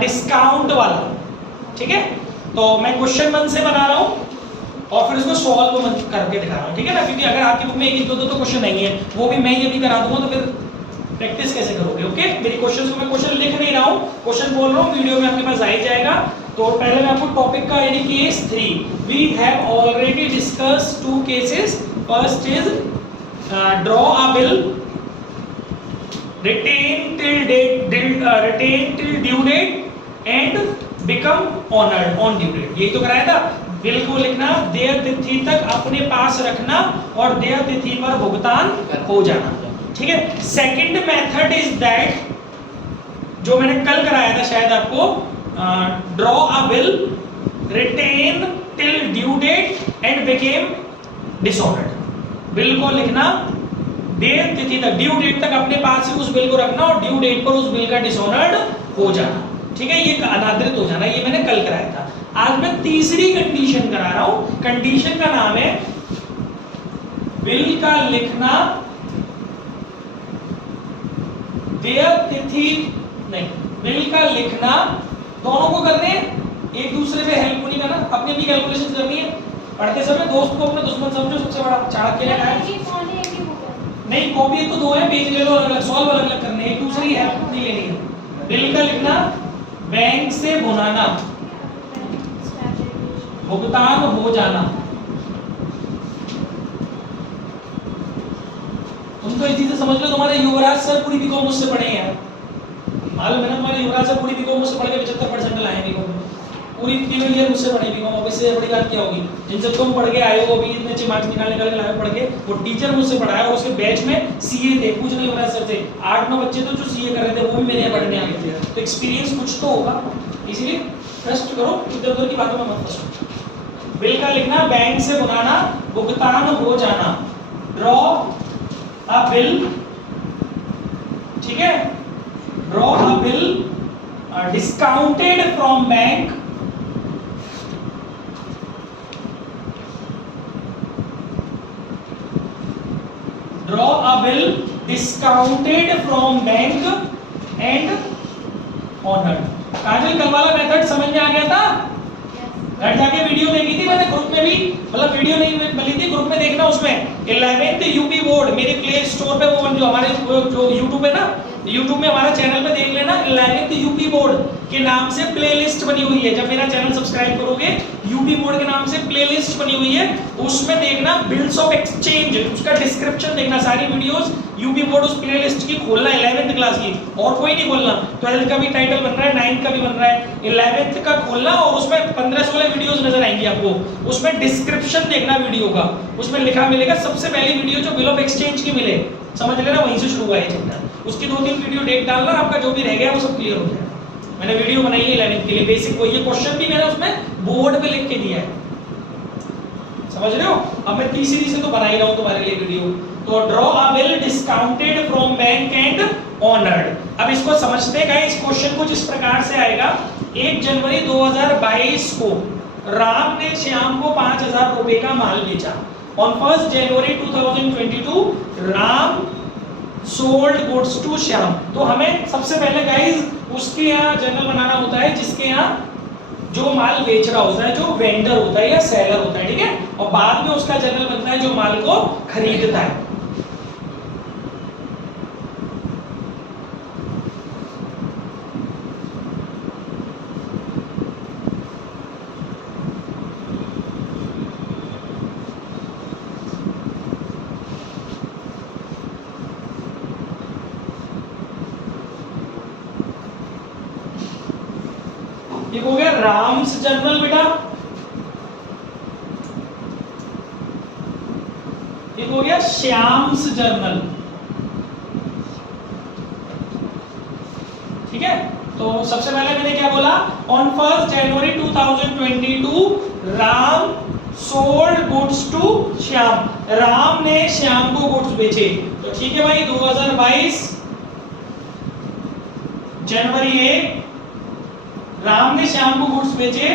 Discount वाला, ठीक है। तो मैं क्वेश्चन 1 से बना रहा हूँ और फिर इसको सॉल्व करके दिखा रहा हूँ, ठीक है ना, क्योंकि अगर आपकी बुक में एक दो तो क्वेश्चन नहीं है, वो भी मैं ये भी करा दूंगा, तो फिर प्रैक्टिस कैसे करोगे। ओके, मेरी क्वेश्चंस को मैं क्वेश्चन लिख नहीं रहा हूँ, क्वेश्चन बोल रहा हूँ, वीडियो में आपके पास आ ही जाएगा। तो पहले मैं आपको टॉपिक का यानी case 3, we have already discuss 2 cases. First is draw a bill, retain till due date and become honored on due date, यही तो कराया था। बिल को लिखना, देय तिथि तक अपने पास रखना और देय तिथि पर भुगतान हो जाना, ठीक है। सेकंड मेथड इज दैट, जो मैंने कल कराया था शायद आपको, draw a bill, retain till due date and became disordered. Bill को लिखना, देय तिथि तक, ड्यू डेट तक अपने पास ही उस बिल को रखना और ड्यू डेट पर उस बिल का डिसऑनर्ड हो जाना, ठीक है, ये अनादृत हो जाना, ये मैंने कल कराया था। आज मैं तीसरी कंडीशन करा रहा हूं। कंडीशन का नाम है बिल का लिखना, देय तिथि नहीं, बिल का लिखना, दोनों को करने हैं, एक दूसरे पे हेल्प नहीं करना, अपनी अपनी कैलकुलेशन करनी है। पढ़ते समय दोस्त को अपने दुश्मन समझो, सबसे बड़ा चाणक्य के लिए नहीं, कॉपी तो 2 है, पेज ले लो, अलग अलग सॉल्व अलग अलग करने, एक दूसरी हेल्प नहीं लेनी है। बिल का लिखना, बैंक से भुनाना, भुगतान हो जाना। तुम तो इसी से समझ लो, तुम्हारे युवराज सर पूरी बीकॉम मुझसे पढ़े हैं, मालूम है ना, तुम्हारे युवराज सर पूरी बीकॉम मुझसे पढ़ के 75% लाए बीकॉम में, पूरी तीनों ईयर मुझसे पढ़े बीकॉम। अब इससे बड़ी बात क्या होगी, जिनसे तुम पढ़ के आए हो, अभी इतने अच्छे मार्क्स निकाल के लाए पढ़ के, वो टीचर मुझसे पढ़ाया और उसके बैच में सीए थे, पूछ रहे युवराज सर से 8-9 बच्चे तो जो सीए कर रहे थे, वो भी मेरे यहाँ पढ़ने आ गए थे, तो एक्सपीरियंस कुछ तो होगा, इसीलिए ट्रस्ट करो, इधर उधर की बातों में मत फंसो। बिल का लिखना, बैंक से बुलाना, भुगतान हो जाना, ड्रॉ अ बिल, ठीक है, draw a bill discounted from bank, draw a bill discounted from bank and honoured. Kajal, कल वाला मेथड समझ में आ गया था? घर जाके वीडियो देखी थी मैंने, ग्रुप में भी, मतलब वीडियो नहीं मिली थी, ग्रुप में देखना, उसमें 11th यूपी बोर्ड मेरे प्ले स्टोर पे, वो जो हमारे जो यूट्यूब है ना, यूट्यूब में हमारा चैनल पे देख लेना, 11th यूपी बोर्ड के नाम से प्लेलिस्ट बनी हुई है। जब मेरा चैनल सब्सक्राइब करोगे, यूपी बोर्ड के नाम से प्लेलिस्ट बनी हुई है, उसमें देखना बिल्स ऑफ एक्सचेंज, उसका डिस्क्रिप्शन देखना, सारी वीडियोस यूपी बोर्ड उस प्लेलिस्ट की खोलना, 11th क्लास की, और कोई नहीं खोलना। 12th का भी टाइटल बन रहा है, 9th का भी बन रहा है, 11th का खोलना, और उसमें 15-16 वीडियोस नजर आएंगी आपको, उसमें डिस्क्रिप्शन देखना वीडियो का, उसमें लिखा मिलेगा सबसे पहली वीडियो जो बिल ऑफ एक्सचेंज की मिले, समझ लेना, वहीं से शुरू हुआ है चैप्टर। उसकी 2-3 वीडियो देख डालना, आपका जो भी रह गया वो सब क्लियर हो जाएगा। मैंने वीडियो बनाई है 11th के लिए, बेसिक वो, ये क्वेश्चन भी मैंने उसमें बोर्ड पे लिख के दिया है, समझ रहे हो। अब मैं तीसरी से तो बना ही रहा हूं तुम्हारे लिए वीडियो। तो draw a bill discounted from bank and honoured. अब इसको समझते गए, इस क्वेश्चन कुछ इस प्रकार से आएगा। 1 जनवरी 2022 को राम ने श्याम को 5000 रुपए का माल बेचा। On 1 January 2022 Ram sold goods to Shyam. तो हमें सबसे पहले गाइस उसके यहाँ जर्नल बनाना होता है जिसके यहाँ जो माल बेच रहा होता है, जो वेंडर होता है या सेलर होता है, ठीक है, और बाद में उसका जर्नल बनता है जो माल को खरीदता है। ये हो गया राम्स जर्नल बेटा, ये हो गया श्याम्स जर्नल, ठीक है। तो सबसे पहले मैंने क्या बोला, on 1 January 2022 Ram sold goods to Shyam, Ram ने श्याम को गुड्स बेचे। तो ठीक है भाई, 2022 जनवरी 1 राम ने श्याम को गुड्स बेचे,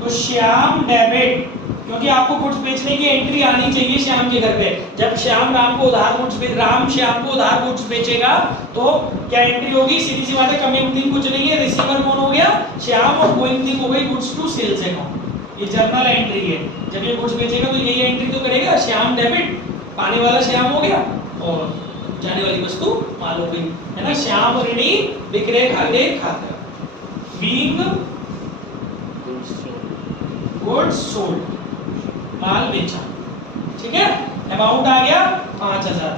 तो श्याम डेबिट, क्योंकि आपको गुड्स बेचने की एंट्री आनी चाहिए श्याम के घर पे। जब श्याम राम को उधार गुड्स राम श्याम को उधार गुड्स बेचेगा तो क्या एंट्री होगी, सीधी सी बात है, कमिंग थिंग कुछ नहीं है, रिसीवर कौन हो गया, श्याम और गोइंग थिंग हो गई गुड्स टू सेल्स अकाउंट। ये जर्नल एंट्री है, जब ये गुड्स बेचेगा तो यही एंट्री तो करेगा, श्याम डेबिट, पाने वाला श्याम हो गया और जाने वाली वस्तु माल हो गई, है ना। श्याम ऋणी विक्रय खाते खाता, बीइंग गुड्स सोल्ड, माल बेचा, ठीक है। अमाउंट आ गया 5000।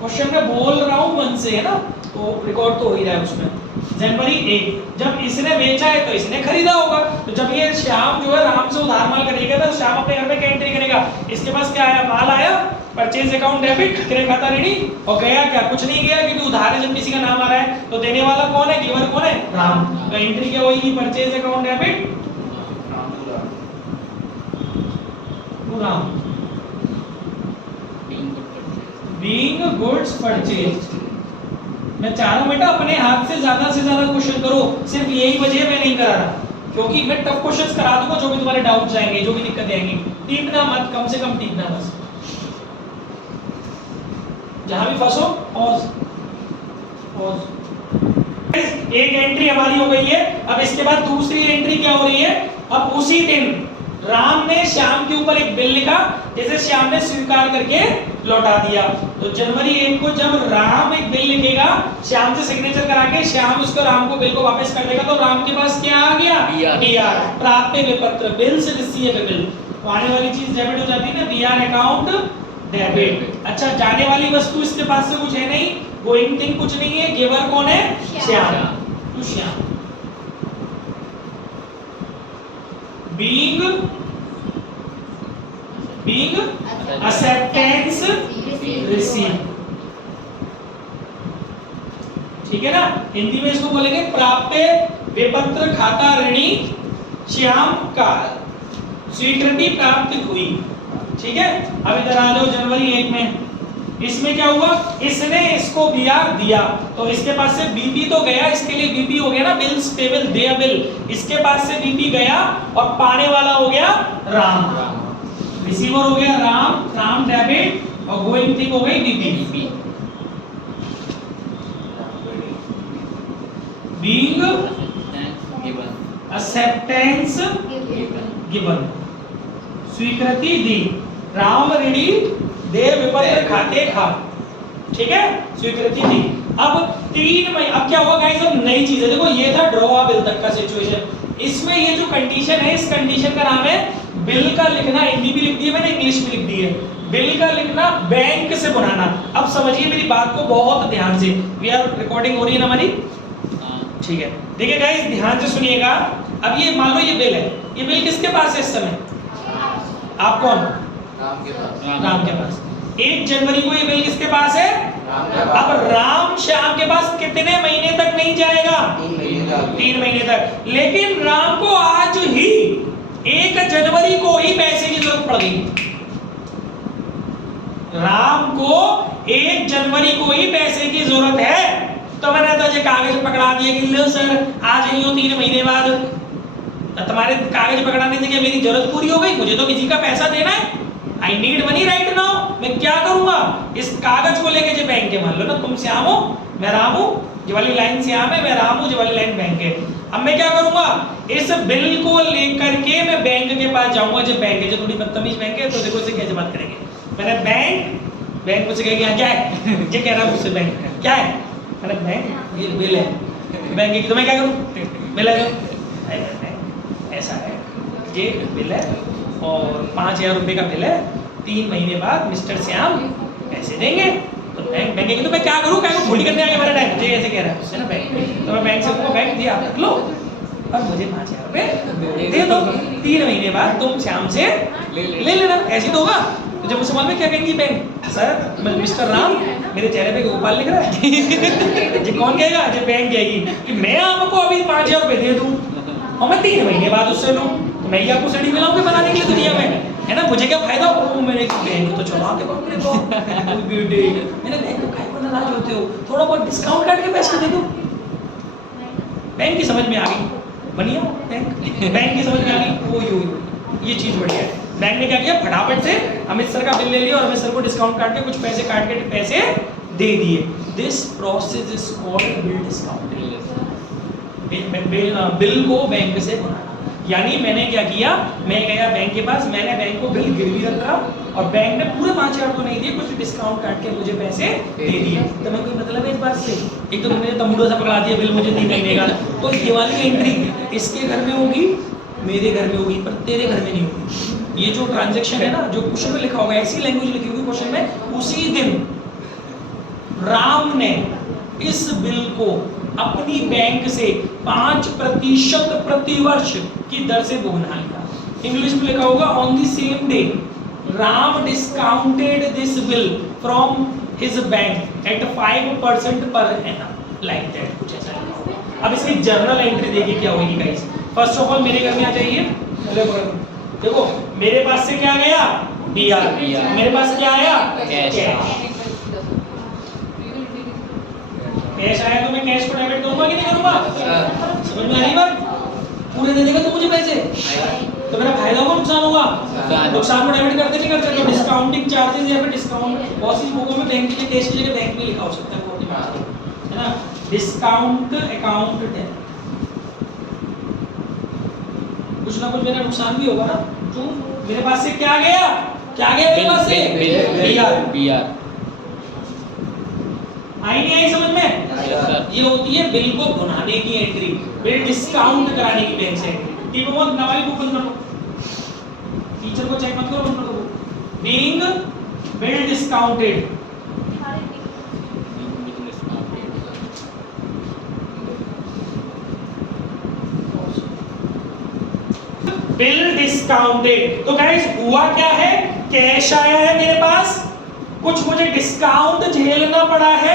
क्वेश्चन में बोल रहा हूं मन से, है ना, तो रिकॉर्ड तो हो ही रहा है उसमें। जनवरी 1 जब इसने बेचा है तो इसने खरीदा होगा, तो जब ये श्याम जो है राम से उधार माल खरीदेगा तो श्याम अपने घर में क्या एंट्री करेगा, इसके पास क्या आया, माल आया, परचेज अकाउंट डेबिट, विक्रय खाता ऋणी, और गया क्या, कुछ नहीं गया, क्योंकि उधार है, जब किसी का नाम आ रहा है तो देने वाला कौन है, गिवर कौन है, राम। तो एंट्री क्या होगी, purchase account debit to Ram, being goods purchase. मैं चाह रहा हूं बेटा अपने हाथ से ज्यादा क्वेश्चन करो, सिर्फ यही वजह मैं नहीं करा रहा, क्योंकि मैं टफ क्वेश्चंस करा दूंगा, जो भी तुम्हारे डाउट्स आएंगे, जो भी दिक्कतें आएंगी, टीपना मत, कम से कम टीपना बस, जहां भी फंसो पॉज। एक एंट्री हमारी हो गई है। अब इसके बाद दूसरी एंट्री क्या हो रही है, अब उसी दिन राम ने श्याम के ऊपर एक बिल लिखा, जैसे श्याम ने स्वीकार करके लौटा दिया। तो जनवरी 1 को जब राम एक बिल लिखेगा, श्याम से सिग्नेचर करा के श्याम उसको राम को बिल को वापस कर देगा, तो राम के पास क्या आ गया, बीआर, प्राप्य विपत्र, बिल से रिसीवेबल, तो आने वाली चीज डेबिट हो जाती है ना, बीआर अकाउंट डेबिट। अच्छा, जाने वाली वस्तु इसके पास से कुछ है नहीं, गोइंग थिंग कुछ नहीं है, गिवर कौन है, श्याम, तो श्याम, बीइंग एक्सेप्टेंस रिसीव, ठीक है ना। हिंदी में इसको बोलेंगे प्राप्य विपत्र खाता ऋणी श्याम का स्वीकृति प्राप्त हुई, ठीक है। अब इधर आ जाओ जनवरी 1 में, इसमें क्या हुआ, इसने इसको बीआर दिया, तो इसके पास से बीपी तो गया, इसके लिए बीपी हो गया ना, बिल्स पेबल दे बिल, इसके पास से बीपी गया और पाने वाला हो गया राम, रिसीवर हो गया राम डेबिट, और गोइंग थिंग हो गई बीपी, बीइंग एक्सेप्टेंस गिवन, स्वीकृति दी, राम ऋणी दे विपत्र खाते खा, ठीक है, स्वीकृति दी। अब 3 महीने, अब क्या हुआ गाइस, अब नई चीज है, देखो ये था ड्रॉ अ बिल तक का सिचुएशन, इसमें ये जो कंडीशन है, इस कंडीशन का नाम है बिल का लिखना, हिंदी भी लिख दी है मैंने, इंग्लिश में लिख दी है, बिल का लिखना बैंक से बनाना। अब समझिए मेरी बात को बहुत ध्यान से, वी आर रिकॉर्डिंग हो रही है ना हमारी, ठीक है। देखिए गाइस ध्यान से सुनिएगा, अब ये मान लो ये बिल है, ये बिल किसके पास है इस समय, आप कौन, राम के पास। 1 जनवरी को ये बिल किसके पास है, अब राम श्याम के पास कितने महीने तक नहीं जाएगा, 3 महीने तक, लेकिन राम को आज ही 1 जनवरी को ही पैसे की जरूरत पड़ गई, राम को 1 जनवरी को ही पैसे की जरूरत है, तो मैंने तो कागज पकड़ा दिया कि लो सर आ जाइए 3 महीने बाद, तुम्हारे कागज पकड़ाने से क्या मेरी जरूरत पूरी हो गई, मुझे तो किसी का पैसा देना है, I need money right now, मैं क्या करूंगा, इस कागज को लेके जो बैंक है, मान लो ना तुम श्याम हो मैं राम हूं, ये वाली लाइन श्याम है, मैं राम हूं, ये वाली लाइन बैंक है। अब मैं क्या करूंगा, इस बिल को लेकर के मैं बैंक के पास जाऊंगा, जो बैंक है, जो थोड़ी बदतमीज बैंक है, तो देखो इसे कैसे बात करेंगे, मैंने बैंक मुझसे कहेगा क्या है, ये कह रहा है मुझसे बैंक क्या है, मैंने बैंक ये बिल है, बैंक की, तो मैं क्या करूं, बिल है, ऐसा है, ये बिल है और 5000 रुपए का बिल है, 3 महीने बाद मिस्टर श्याम पैसे देंगे, तो बैंक की, तो मैं क्या करूं, क्या थोड़ी करने आगे मेरा टाइम, मुझे ऐसे कह रहा है ना बैंक, तो मैं बैंक से कहूंगा बैंक दिया रख लो और मुझे 5000 रुपए दे दो, 3 महीने बाद तुम श्याम से ले लेना, ऐसे तो होगा। तो जब मुझसे मालूम है क्या कहेंगी बैंक, सर मिस्टर राम, मेरे चेहरे पे गोपाल लिख रहा है ये कौन कहेगा, ये बैंक कहेगी कि मैं आपको अभी 5000 रुपए दे दूं और मैं 3 महीने बाद उससे लूं, तो मैं ही आपको सड़ी मिलाऊंगा बनाने के लिए दुनिया में, है ना, मुझे क्या फायदा, ओ मैंने बैंक तो चला के बाप रे बाप बेटे, मैंने बैंक को काहे को नाराज होते हो, थोड़ा बहुत डिस्काउंट काट के पैसे दे दो, बैंक की समझ में आ गई, बढ़िया बैंक की समझ में आ गई, ओ ये चीज बढ़िया है। बैंक ने क्या किया, फटाफट से अमित सर का बिल ले लिया और अमित सर को डिस्काउंट काट के कुछ पैसे काट के पैसे दे दिए, this process is called bill discounting. Bill को बैंक से भुनाना। यानी मैंने क्या किया, मैं गया बैंक के पास, मैंने बैंक को बिल गिरवी रखा और बैंक ने पूरे 5,000 तो नहीं दिए, कुछ डिस्काउंट काट के मुझे पैसे दे दिए। तो मैं कोई मतलब है इस बात से? एक तो तुमने तंबूड़ा सा पकड़ा दिया बिल मुझे 3 महीने का, तो ये वाली एंट्री इसके घर में होगी, मेरे घर में होगी, पर तेरे घर में नहीं होगी। ये जो ट्रांजैक्शन है ना, जो क्वेश्चन में लिखा होगा, ऐसी लैंग्वेज लिखी होगी क्वेश्चन में, उसी दिन राम ने इस बिल को अपनी बैंक से 5% प्रतिवर्ष की दर से भुगता लिया। इंग्लिश में लिखा होगा on the same day Ram discounted this bill from his bank at 5% per annum, like that, कुछ ऐसा लिखा होगा। अब इसकी जर्नल एंट्री देखिए क्या होगी गाइस। फर्स्ट ऑफ ऑल मेरे घर में आ जाइए, देखो मेरे पास से क्या गया, बीआर, मेरे पास क्या आया, कैश। कैश आया तो मैं कैश को डेबिट करूंगा कि नहीं करूंगा? समझ में आ रही बात? पूरे दे देगा तो मुझे पैसे, तो मेरा फायदा होगा नुकसान होगा? नुकसान को डेबिट करते नहीं करते, तो डिस्काउंटिंग चार्जेस या फिर डिस्काउंट बहुत सी बुकों में बैंक के लिए कैश की जगह बैंक में लिखा हो सकता है ना, डिस्काउंट अकाउंट डेबिट। कुछ ना कुछ मेरा नुकसान भी होगा ना। क्यों? मेरे पास से क्या गया, क्या गया मेरे पास से, बीआर। आई नहीं आई समझ में? ये होती है बिल को भुनाने की एंट्री, बिल डिस्काउंट कराने की बैंक से एंट्री। टीम बहुत नवाई बुक बंद करो, टीचर को चेक मत करो, बंद करो। Being bill discounted, bill discounted. तो गाइस हुआ क्या है, कैश आया है मेरे पास, कुछ मुझे डिस्काउंट झेलना पड़ा है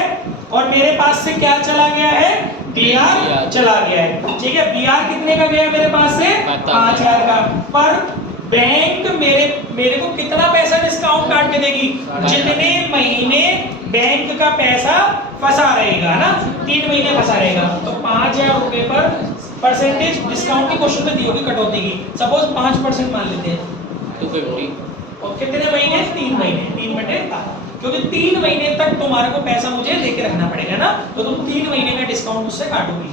और मेरे पास से क्या चला गया है, बीआर चला गया है। ठीक है, बीआर कितने का गया मेरे पास से, 5,000 का। पर बैंक मेरे को कितना पैसा डिस्काउंट काट के देगी, जितने महीने बैंक का पैसा फंसा रहेगा ना, 3 महीने फंसा रहेगा, तो 5,000 रुपए पर परसेंटेज डिस्काउंट की क्वेश्चन में दी होगी कटौती की। सपोज 5% मान लेते हैं, 250। और कितने महीने, 3 महीने, 3/8, क्योंकि 3 महीने तक तुम्हारे को पैसा मुझे लेके रखना पड़ेगा ना, तो तुम 3 महीने का डिस्काउंट मुझसे काटोगी।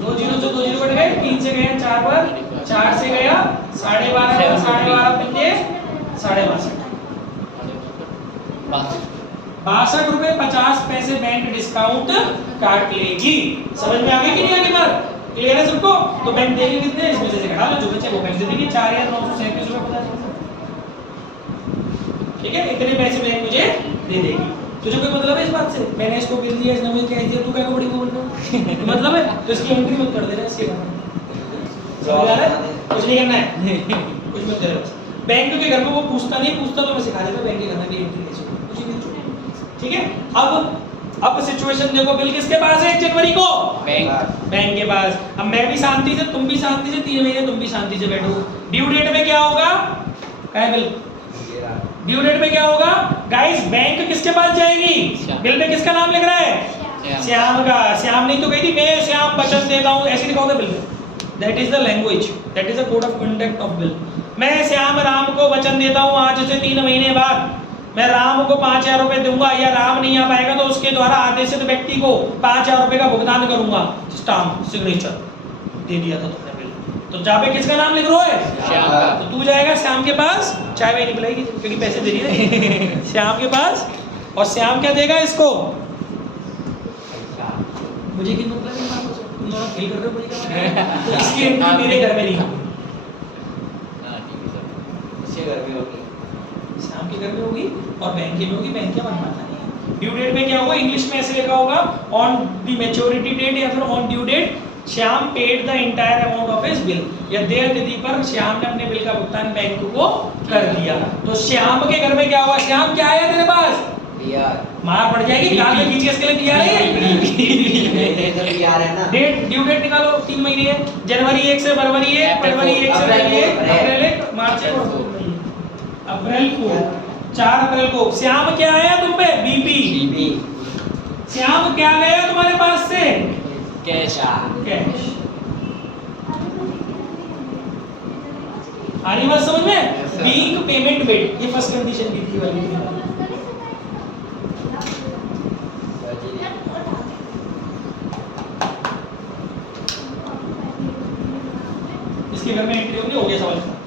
2 जीरो से 2 जीरो कट गए, 3 से गए 4 बार, 4 से गया 12.5, 12.5 पंजे 62.5, 62 रुपए 50 पैसे बैंक डिस्काउंट काट लेगी। समझ में आ गई कि नहीं आगे बात? क्लियर है सबको? तो बैंक देगी कितने, इसमें से घटा लो, जो बचे वो बैंक दे देगी, 4,937 रुपए 50। ठीक है, इतने पैसे बैंक मुझे दे देगी। तुझे कोई मतलब है इस बात से? मैंने इसको बिल दिया, इसने मुझे कैश दिया, तू क्या बड़ी को बोल रहा है? मतलब है तो इसकी एंट्री मत कर दे रहा, इसके बाद समझ आ रहा है? कुछ नहीं करना है, कुछ मत कर बस। बैंक के घर में वो पूछता तो मैं सिखा देता बैंक के घर में भी एंट्री कैसे होगी, कुछ नहीं। ठीक है, अब सिचुएशन देखो, बिल किसके पास है 1 जनवरी को, बैंक के पास। अब मैं भी शांति से, तुम भी शांति से, 3 महीने तुम भी शांति से बैठो। ड्यू डेट में क्या होगा, क्या बिल ड्यू डेट में क्या होगा गाइस, बैंक किसके पास जाएगी, बिल में किसका नाम लिख रहा है, श्याम का। श्याम नहीं तो कही थी मैं श्याम वचन देता हूं, ऐसे लिखोगे बिल में। That is the language, that is the code of conduct of bill. मैं श्याम राम को वचन देता हूं आज से 3 महीने बाद मैं राम को 5,000 रुपए दूंगा, या राम नहीं आ पाएगा तो उसके द्वारा आदेशित व्यक्ति को 5,000 रुपए का भुगतान करूंगा। स्टाम्प सिग्नेचर दे दिया था तुमने बिल, तो जहाँ पे किसका नाम लिख रहा है, श्याम का। तो तू जाएगा श्याम के पास, चाय वाय नहीं पिलाएगी क्योंकि पैसे दे रही है श्याम के पास, और श्याम क्या देगा इसको, मुझे क्या मतलब है, तुम दोनों खेल कर रहे हो बड़ी का, तो इसकी एंट्री मेरे घर में नहीं होगी, श्याम के घर में होगी और बैंक के में होगी, बैंक क्या बनवाना नहीं। ड्यू डेट में क्या होगा, इंग्लिश में ऐसे लिखा होगा ऑन द मैच्योरिटी डेट या फिर on due date Shyam paid the entire amount of his bill, या देय तिथि पर श्याम ने अपने बिल का भुगतान बैंक को कर दिया। तो श्याम के घर में क्या हुआ, श्याम क्या आया तेरे पास, मार पड़ जाएगी, गाल में खींच के इसके लिए दिया है। डेट ड्यू डेट निकालो, 3 महीने है, जनवरी 1 से फरवरी 1, फरवरी 1 से अप्रैल 1, मार्च 1, अप्रैल को 4 अप्रैल को श्याम क्या आया तुम पे, बीपी। श्याम क्या गया तुम्हारे पास से, कैश। कैश आ रही बात समझ में? बीइंग पेमेंट मेड, ये फर्स्ट कंडीशन दी थी वाली। जिसके घर में एंट्री होगी हो गया सवाल खत्म।